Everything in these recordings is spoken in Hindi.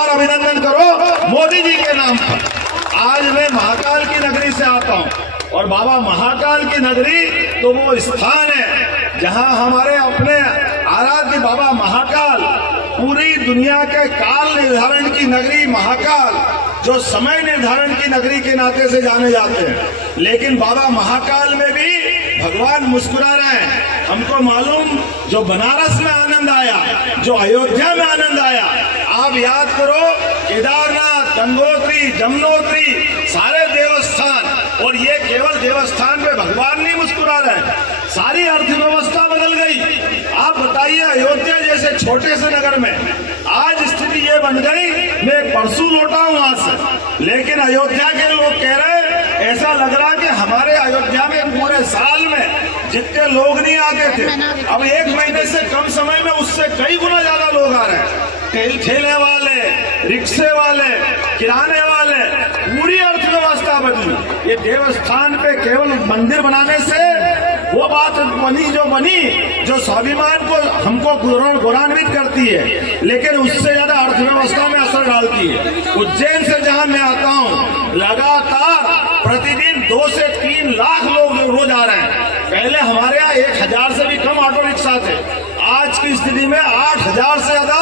जोरदार अभिनंदन करो मोदी जी के नाम पर। आज मैं महाकाल की नगरी से आता हूँ और बाबा महाकाल की नगरी तो वो स्थान है जहाँ हमारे अपने आराध्य बाबा महाकाल पूरी दुनिया के काल निर्धारण की नगरी महाकाल, जो समय निर्धारण की नगरी के नाते से जाने जाते हैं। लेकिन बाबा महाकाल में भी भगवान मुस्कुरा रहे हैं। हमको मालूम जो बनारस में आनंद आया, जो अयोध्या में आनंद आया, आप याद करो केदारनाथ, गंगोत्री, जमुनोत्री, सारे देवस्थान, और ये केवल देवस्थान पे भगवान नहीं मुस्कुरा रहे, सारी अर्थव्यवस्था बदल गई। आप बताइए अयोध्या जैसे छोटे से नगर में आज स्थिति ये बन गई। मैं परसों लौटा हूं वहां से, लेकिन अयोध्या के लोग कह रहे ऐसा लग रहा कि हमारे अयोध्या में पूरे साल में जितने लोग नहीं आते थे, अब एक महीने से कम समय में उससे कई गुना ज्यादा लोग आ रहे हैं। ठेले वाले, रिक्शे वाले, किराने वाले, पूरी अर्थव्यवस्था बदली। ये देवस्थान पे केवल मंदिर बनाने से वो बात बनी जो स्वाभिमान को हमको गौरवान्वित करती है, लेकिन उससे ज्यादा अर्थव्यवस्था में असर डालती है। उज्जैन से जहां मैं आता हूं, लगातार प्रतिदिन 2 से 3 लाख लोग रोज आ रहे हैं। पहले हमारे यहाँ 1000 से भी कम ऑटो रिक्शा थे, आज की स्थिति में 8000 से ज्यादा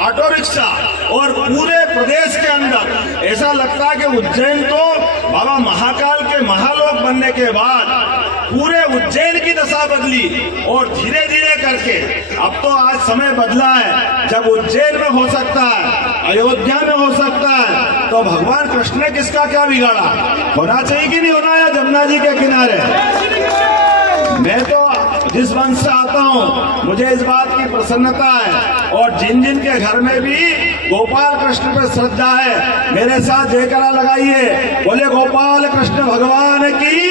ऑटो रिक्शा, और पूरे प्रदेश के अंदर ऐसा लगता है कि उज्जैन तो बाबा महाकाल के महालोक बनने के बाद पूरे उज्जैन की दशा बदली। और धीरे धीरे करके अब तो आज समय बदला है, जब उज्जैन में हो सकता है, अयोध्या में हो सकता है, तो भगवान कृष्ण ने किसका क्या बिगाड़ा? होना चाहिए कि नहीं होना है जमुना जी के किनारे। मैं तो जिस वंश से आता हूँ मुझे इस बात की प्रसन्नता है, और जिन जिन के घर में भी गोपाल कृष्ण पर श्रद्धा है, मेरे साथ जयकारा लगाइए, बोले गोपाल कृष्ण भगवान की।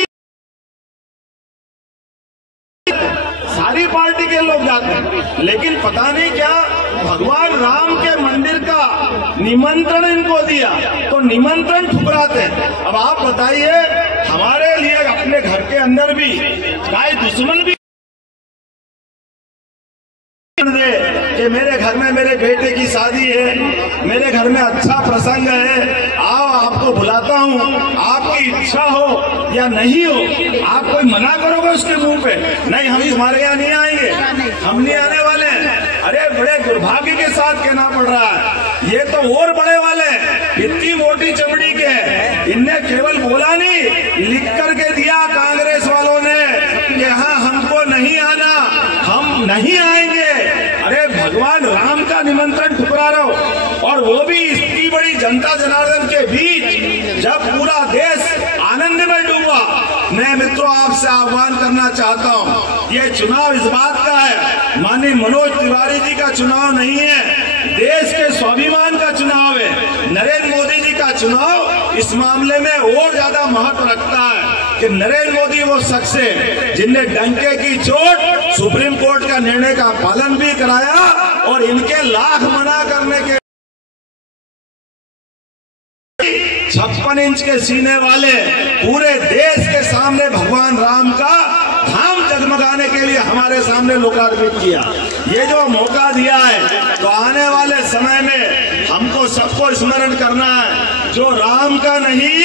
सारी पार्टी के लोग जाते हैं, लेकिन पता नहीं क्या भगवान राम के मंदिर का निमंत्रण इनको दिया तो निमंत्रण ठुकराते हैं। अब आप बताइए, हमारे लिए अपने घर के अंदर भी चाहे दुश्मन भी दे कि मेरे घर में मेरे बेटे की शादी है, मेरे घर में अच्छा प्रसंग है, आओ आपको बुलाता हूँ, आपकी इच्छा हो या नहीं हो, आप कोई मना करोगे उसके मुंह पे? नहीं, हम तुम्हारे यहाँ नहीं आएंगे, हम नहीं आने वाले हैं। अरे बड़े दुर्भाग्य के साथ कहना पड़ रहा है, ये तो और बड़े वाले इतनी मोटी चमड़ी के, इनने केवल बोला नहीं, लिख करके दिया कांग्रेस वालों ने कि हाँ हमको नहीं आना, हम नहीं आएंगे। अरे भगवान राम का निमंत्रण ठुकरा रहे हो, और वो भी इतनी बड़ी जनता जनार्दन के बीच, जब पूरा देश आनंद में डूबा। मैं मित्रों आपसे आह्वान करना चाहता हूँ, ये चुनाव इस बात का है, माननीय मनोज तिवारी जी का चुनाव नहीं है, देश के स्वाभिमान का चुनाव है। नरेंद्र मोदी जी का चुनाव इस मामले में और ज्यादा महत्व रखता है कि नरेंद्र मोदी वो शख्स है जिनने डंके की चोट सुप्रीम कोर्ट का निर्णय का पालन भी कराया, और इनके लाख मना करने के 56 इंच के सीने वाले पूरे देश के सामने भगवान राम का धाम जगमगाने के लिए हमारे सामने लोकार्पित किया। ये जो मौका दिया है, तो आने वाले समय में हमको सबको स्मरण करना है, जो राम का नहीं,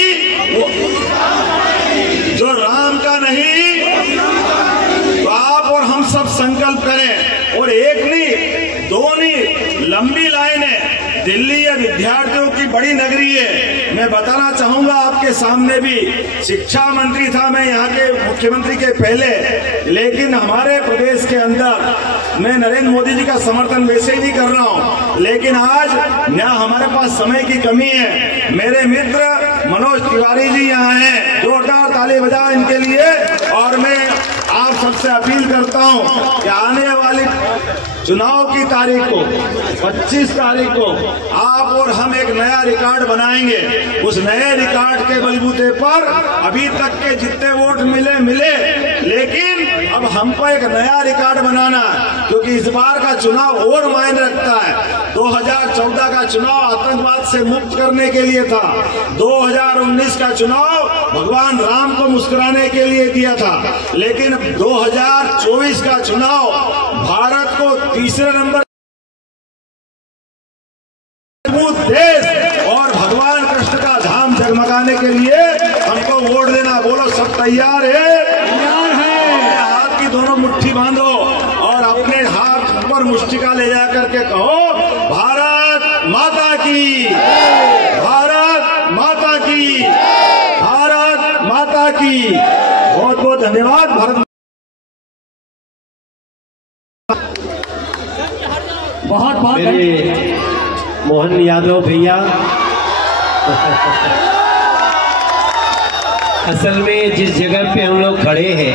जो राम का नहीं, तो आप और हम सब संकल्प करें, और एक नहीं, 2 नहीं, लंबी लाइनें। दिल्ली ये विद्यार्थियों की बड़ी नगरी है। मैं बताना चाहूंगा आपके सामने भी, शिक्षा मंत्री था मैं यहाँ के मुख्यमंत्री के पहले, लेकिन हमारे प्रदेश के अंदर मैं नरेंद्र मोदी जी का समर्थन वैसे ही नहीं कर रहा हूँ, लेकिन आज यहाँ हमारे पास समय की कमी है। मेरे मित्र मनोज तिवारी जी यहाँ हैं, जोरदार ताली बजाओ इनके लिए। और मैं आप सबसे अपील करता हूँ कि आने वाली चुनाव की तारीख को 25 तारीख को आप और हम एक नया रिकॉर्ड बनाएंगे। उस नए रिकॉर्ड के बलबूते पर अभी तक के जितने वोट मिले, लेकिन अब हमको एक नया रिकॉर्ड बनाना है, क्योंकि इस बार का चुनाव और मायने रखता है। 2014 का चुनाव आतंकवाद से मुक्त करने के लिए था, 2019 का चुनाव भगवान राम को मुस्कुराने के लिए दिया था, लेकिन 2024 का चुनाव भारत को तीसरे नंबर मजबूत देश और भगवान कृष्ण का धाम जगमगाने के लिए हमको वोट देना। बोलो सब तैयार है? तैयार है। हाथ की दोनों मुट्ठी बांधो और अपने हाथ ऊपर मुष्टिका ले जा करके कहो, भारत माता की, भारत माता की, भारत माता की। बहुत बहुत धन्यवाद। भारत बहुत बहुत मेरे मोहन यादव भैया, असल में जिस जगह पे हम लोग खड़े हैं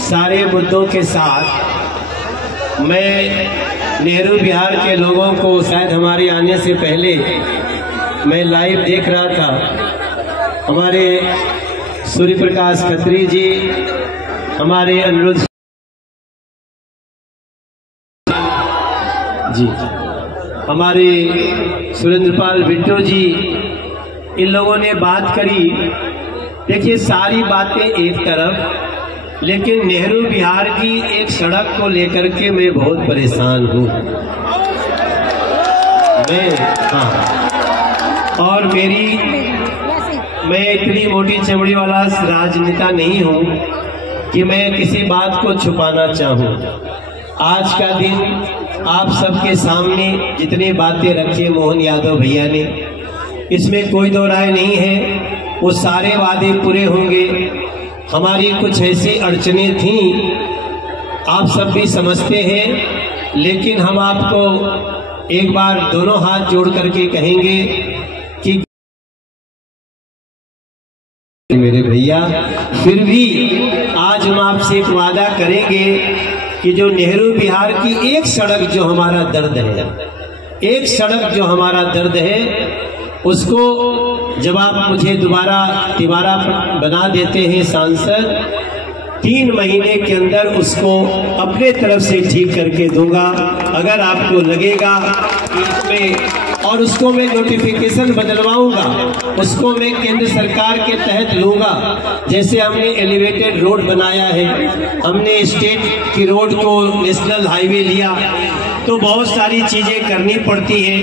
सारे मुद्दों के साथ, मैं नेहरू बिहार के लोगों को शायद हमारे आने से पहले मैं लाइव देख रहा था। हमारे सूर्य प्रकाश खत्री जी, हमारे अनिरुद्ध जी, हमारे सुरेंद्रपाल बिट्टू जी, इन लोगों ने बात करी। देखिए सारी बातें एक तरफ, लेकिन नेहरू बिहार की एक सड़क को लेकर के मैं बहुत परेशान हूँ। और मैं इतनी मोटी चमड़ी वाला राजनेता नहीं हूँ कि मैं किसी बात को छुपाना चाहूँ। आज का दिन आप सबके सामने जितनी बातें रखी मोहन यादव भैया ने, इसमें कोई दो राय नहीं है। वो सारे वादे पूरे होंगे। हमारी कुछ ऐसी अड़चनें थीं, आप सब भी समझते हैं, लेकिन हम आपको एक बार दोनों हाथ जोड़ करके कहेंगे कि मेरे भैया, फिर भी आज हम आपसे एक वादा करेंगे कि जो नेहरू बिहार की एक सड़क जो हमारा दर्द है, एक सड़क जो हमारा दर्द है, उसको जब आप मुझे दोबारा बना देते हैं सांसद, 3 महीने के अंदर उसको अपने तरफ से ठीक करके दूंगा। अगर आपको लगेगा कि इसमें, और उसको मैं नोटिफिकेशन बदलवाऊंगा, उसको मैं केंद्र सरकार के तहत लूंगा। जैसे हमने एलिवेटेड रोड बनाया है, हमने स्टेट की रोड को नेशनल हाईवे लिया, तो बहुत सारी चीजें करनी पड़ती है।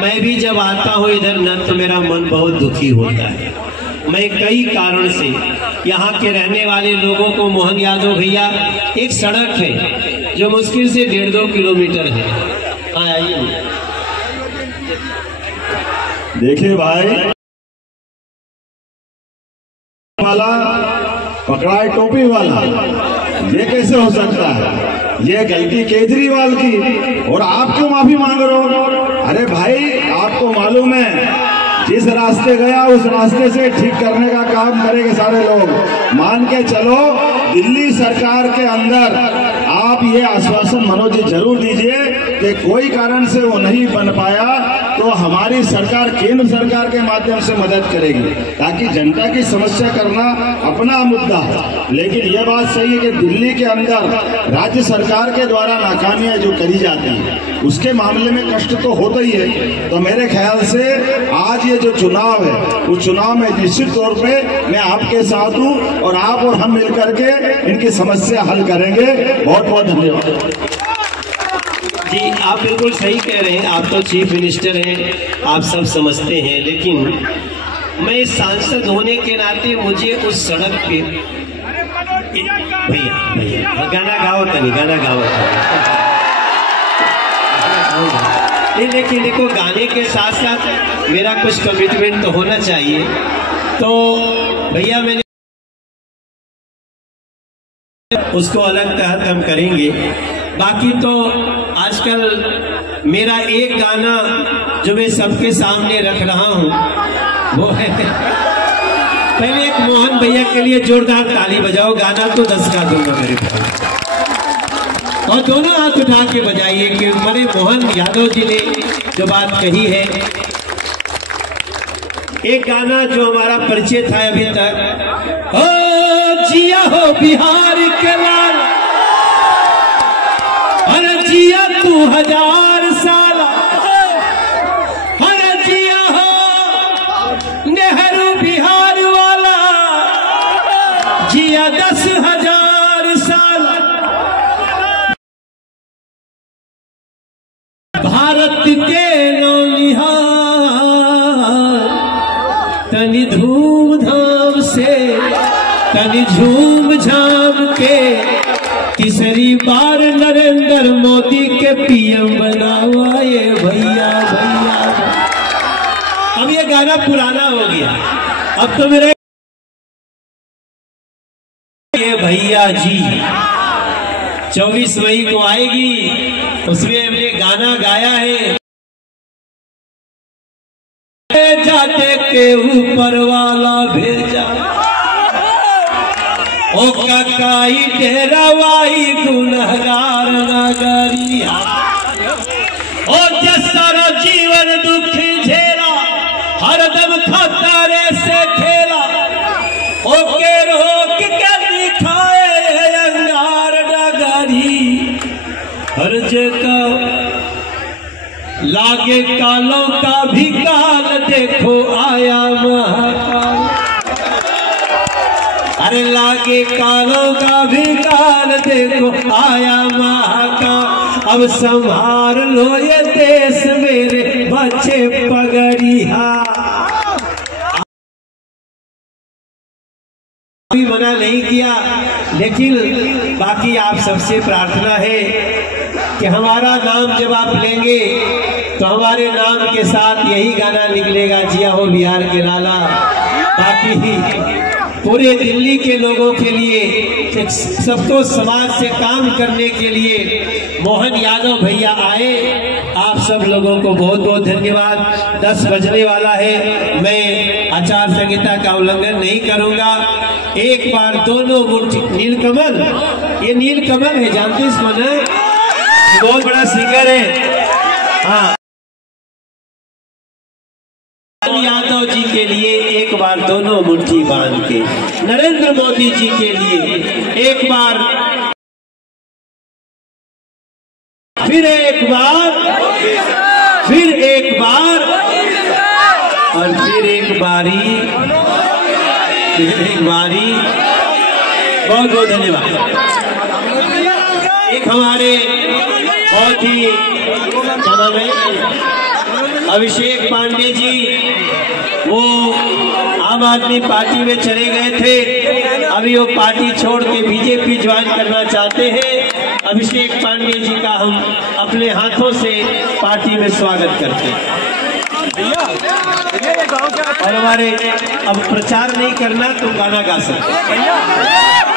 मैं भी जब आता हूँ इधर न, तो मेरा मन बहुत दुखी होता है। मैं कई कारण से, यहाँ के रहने वाले लोगों को, मोहन यादव भैया, एक सड़क है जो मुश्किल से 1.5-2 किलोमीटर है। हाँ आइए। देखिए भाई, वाला पकड़ा है टोपी वाला, ये कैसे हो सकता है? ये गलती केजरीवाल की, और आप क्यों माफी मांग रहे हो? अरे भाई, आपको मालूम है जिस रास्ते गया उस रास्ते से ठीक करने का काम करेंगे सारे लोग। मान के चलो, दिल्ली सरकार के अंदर आप ये आश्वासन मनोज जी जरूर दीजिए कि कोई कारण से वो नहीं बन पाया तो हमारी सरकार केंद्र सरकार के माध्यम से मदद करेगी, ताकि जनता की समस्या करना अपना मुद्दा है। लेकिन ये बात सही है कि दिल्ली के अंदर राज्य सरकार के द्वारा नाकामियां जो करी जाती है, उसके मामले में कष्ट तो होता ही है। तो मेरे ख्याल से आज ये जो चुनाव है, उस चुनाव में निश्चित तौर पे मैं आपके साथ हूँ, और आप और हम मिलकर के इनकी समस्या हल करेंगे। बहुत बहुत धन्यवाद जी। आप बिल्कुल सही कह रहे हैं, आप तो चीफ मिनिस्टर हैं, आप सब समझते हैं, लेकिन मैं सांसद होने के नाते मुझे उस सड़क पे भैया गाना गाओ तनी, गाना गाओ नहीं, लेकिन देखो गाने के साथ साथ मेरा कुछ कमिटमेंट तो होना चाहिए। तो भैया मैंने उसको अलग तहत हम करेंगे। बाकी तो आजकल मेरा एक गाना जो मैं सबके सामने रख रहा हूँ वो है, पहले एक मोहन भैया के लिए जोरदार ताली बजाओ। गाना तो 10 का दूंगा मेरे पास, और दोनों हाथ उठा के बजाइए कि हमारे मोहन यादव जी ने जो बात कही है। एक गाना जो हमारा परिचय था अभी तक, ओ जिया हो बिहार के लाल, अरे जिया तू 1000 साल, अरे जिया हो नेहरू बिहार वाला, जिया 10,000 साल। भारत के नौनिहाल तनि धूमधाम से तनि झूम झाम के तीसरी बार नरेंद्र मोदी के पीएम बनावा ये भैया भैया। अब ये गाना पुराना हो गया, अब तो मेरे ये भैया जी 24 मई को आएगी, उसमें हमने गाना गाया है, जाते के ऊपर वाला भेजा ओ काकाई डेरावाई गुनहगार नगरिया ओ जसरा जीवन दुख झेला हरदम खतरे से खेला ओ के रोक के दिखाए अंगार नगरी हर जगह लागे कालों का भी काल देखो आया महाकाल। अरे लागे कालों का भी काल देखो आया महाकाल। अब संभाल लो ये देश मेरे बच्चे पगड़िया। अभी मना नहीं किया, लेकिन बाकी आप सबसे प्रार्थना है कि हमारा नाम जब आप लेंगे तो हमारे नाम के साथ यही गाना निकलेगा, जिया हो बिहार के लाला। बाकी पूरे दिल्ली के लोगों के लिए, सबको समाज से काम करने के लिए मोहन यादव भैया आए। आप सब लोगों को बहुत बहुत धन्यवाद। 10 बजने वाला है, मैं आचार संहिता का उल्लंघन नहीं करूंगा। एक बार दोनों मुट्ठी नीलकमल, ये नीलकमल है, जानते हैं इसको ना, बहुत बड़ा सिंगर है। हाँ, यादव जी के लिए एक बार दोनों मुट्ठी बांध के, नरेंद्र मोदी जी के लिए एक बार, फिर एक बार, फिर एक बार और फिर एक बारी, फिर एक बारी। बहुत बहुत धन्यवाद। एक हमारे बहुत ही क्या नाम है, अभिषेक पांडे जी, वो आम आदमी पार्टी में चले गए थे, अभी वो पार्टी छोड़ के बीजेपी ज्वाइन करना चाहते हैं। अभिषेक पांडे जी का हम अपने हाथों से पार्टी में स्वागत करते हैं। और हमारे अब प्रचार नहीं करना तो गाना गा सकते हैं।